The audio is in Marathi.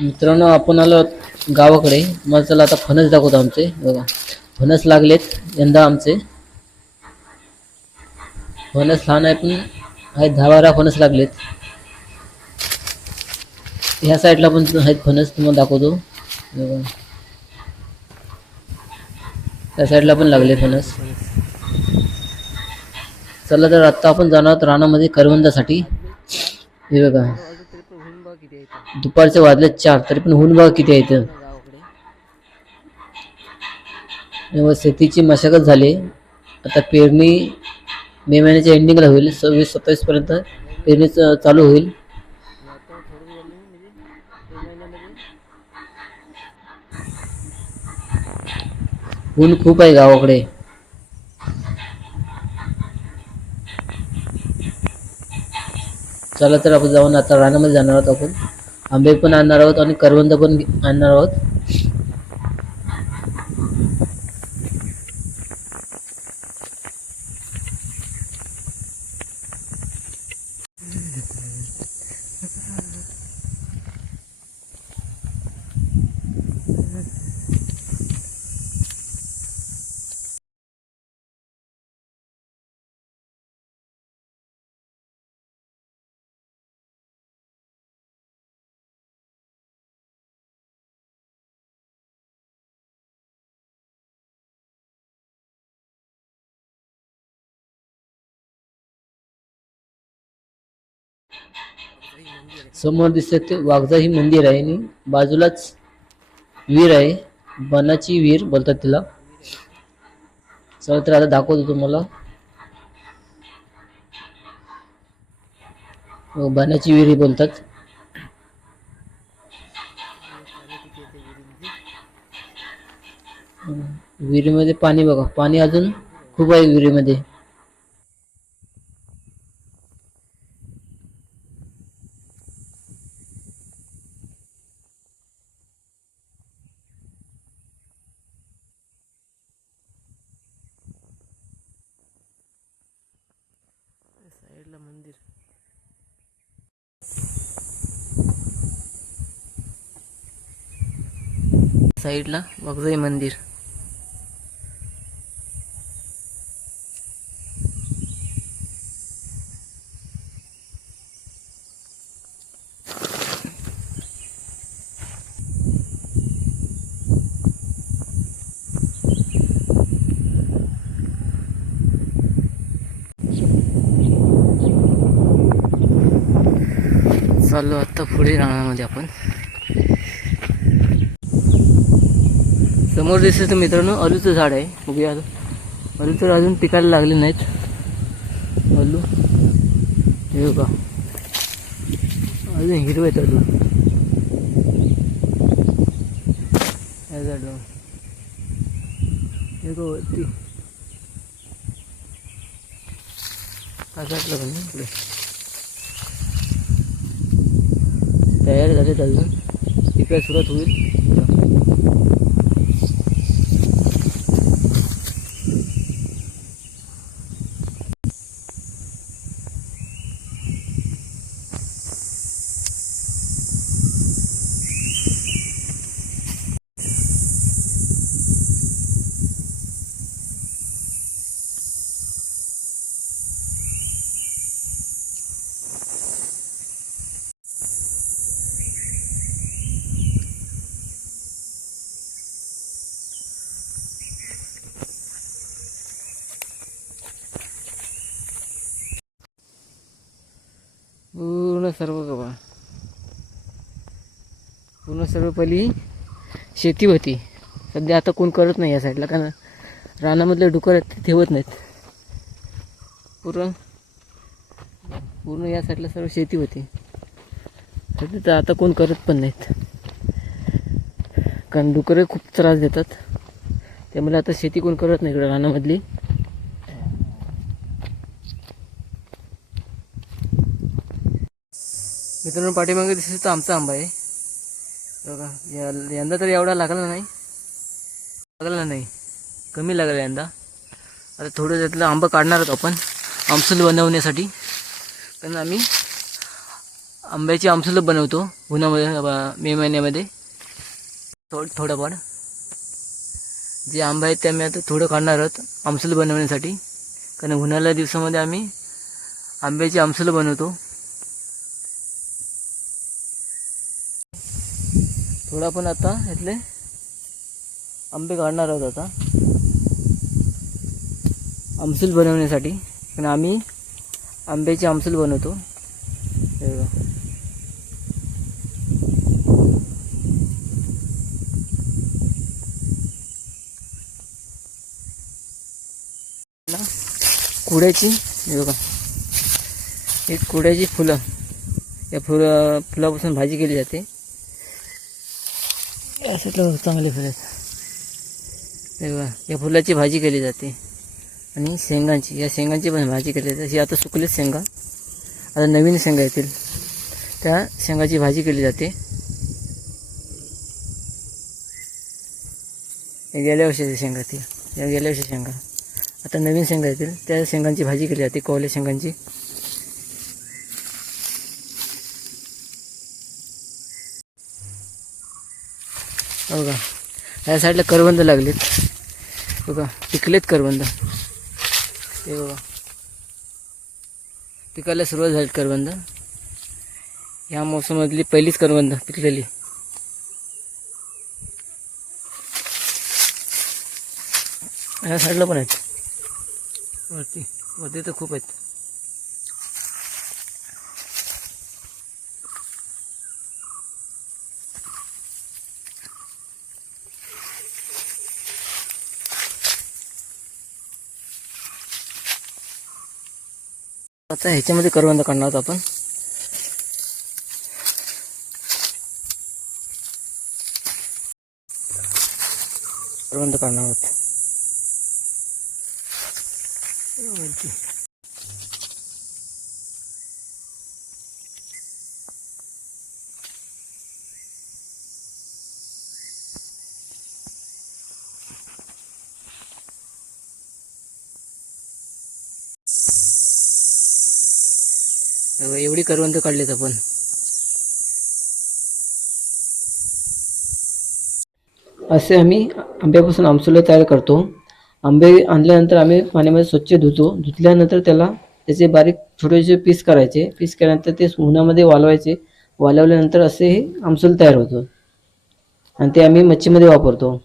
मित्रांनो, आपण आलो गावाकडे. मला चला आता फणस दाखवतो आमचे. बघा, फणस लागलेत यंदा आमचे. फणस लहान आहे पण आहेत, 10-12 फणस लागलेत. ह्या साईडला पण आहेत फणस, तुम्हाला दाखवतो. बघा, त्या साईडला पण लागले फणस. चला तर आता आपण जाणार आहोत रानामध्ये करवंदासाठी. हे बघा, दुपारचे वाजले 4 तरी पण ऊन बघा किती आहे इथं. शेतीची मशागत झाली. आता पेरणी मे महिन्याच्या एंडिंगला होईल. 26-27 पर्यंत पेरणी चालू होईल. ऊन खूप आहे गावाकडे. चला तर आपण जाऊन आता रानामध्ये जाणार आहोत. आपण आंबे पण आणणार आहोत आणि करवंद पण आणणार आहोत. समोर दिसते ते वाघजाई मंदिर आहे आणि बाजूलाच विहीर आहे. बनाची विहीर बोलतात तिला. चला तर आता दाखवतो तुम्हाला. बनाची विहीर बोलतात. विहिरीमध्ये पाणी बघा, पाणी अजून खूप आहे विहिरीमध्ये. साईडला मंदिर. साईडला वाघजाई मंदिर. चाललो आता पुढे रानामध्ये आपण. समोर दिसतं मित्रांनो आलूचं झाड आहे. बघूया, आलू तर अजून पिकायला लागले नाहीत. आलू हे बघा, अजून हिरवे आहेत आलू. हे झाड हे वरती आघातलं पण पुढे तयार झालेत. अजून पिकायला सुरुवात होईल. पूर्ण सर्व पहिली शेती होती. सध्या आता कोण करत नाही या साईडला, कारण रानामधले डुकर ते ठेवत नाहीत. पूर्ण या साईडला सर्व शेती होती. सध्या तर आता कोण करत पण नाहीत, कारण डुकरं खूप त्रास देतात. त्यामुळे आता शेती कोण करत नाही इकडे रानामधली. मित्रांनो, पाठीमागे दिसत आमचा आंबा आहे बघा. यंदा तर एवढा लागला नाही, कमी लागला यंदा. आता थोडं त्यातलं आंबा काढणार आहोत आपण आमसूल बनवण्यासाठी. कारण आम्ही आंब्याची आमसूल बनवतो उन्हामध्ये, मे महिन्यामध्ये थोडंफार जे आंबे आहेत ते आम्ही आता थोडं काढणार आहोत आमसूल बनवण्यासाठी, कारण उन्हाळ्या दिवसामध्ये आम्ही आंब्याची आमसूल बनवतो. थोडा पण आता इथले आंबे काढणार आहोत आता आमसूल बनवण्यासाठी, कारण आम्ही आंब्याची आमसूल बनवतो. हे बघा. कुड्याची, हे बघा, ही कुड्याची फुलं, या फुलापासून भाजी केली जाते. असं चांगले फुलं आहेत. हे बघा, या फुलाची भाजी केली जाते. आणि शेंगांची, या शेंगांची पण भाजी केली जाते. अशी आता सुकलेच शेंगा, आता नवीन शेंगा येतील, त्या शेंगाची भाजी केली जाते. गेल्या वर्षाची शेंगा ती, या गेल्या वर्षी शेंगा, आता नवीन शेंगा येतील, त्या शेंगांची भाजी केली जाते, कोवल्या शेंगांची. बघा, ह्या साईडला करवंद लागलेत. बघा, पिकलेत करवंद. हे बघा, पिकायला सुरुवात झाली करवंद. ह्या मोसममधली पहिलीच करवंद पिकलेली. ह्या साईडला पण आहेत, वरती तर खूप आहेत. आता ह्याच्यामध्ये करवंद काढणार आहोत आपण. करवंद काढणार आहोत. एवढी करवंद काढलीत आपण. असे आम्ही आंब्यापासून आमसूल तयार करतो. आंबे आणल्यानंतर आम्ही पाण्यामध्ये स्वच्छ धुतो. धुतल्यानंतर त्याचे बारीक छोटेसे पीस करायचे. पीस केल्यानंतर ते उन्हामध्ये वाळवायचे. वाळवल्यानंतर असे हे आमसूल तयार होतं आणि ते आम्ही मच्छीमध्ये वापरतो.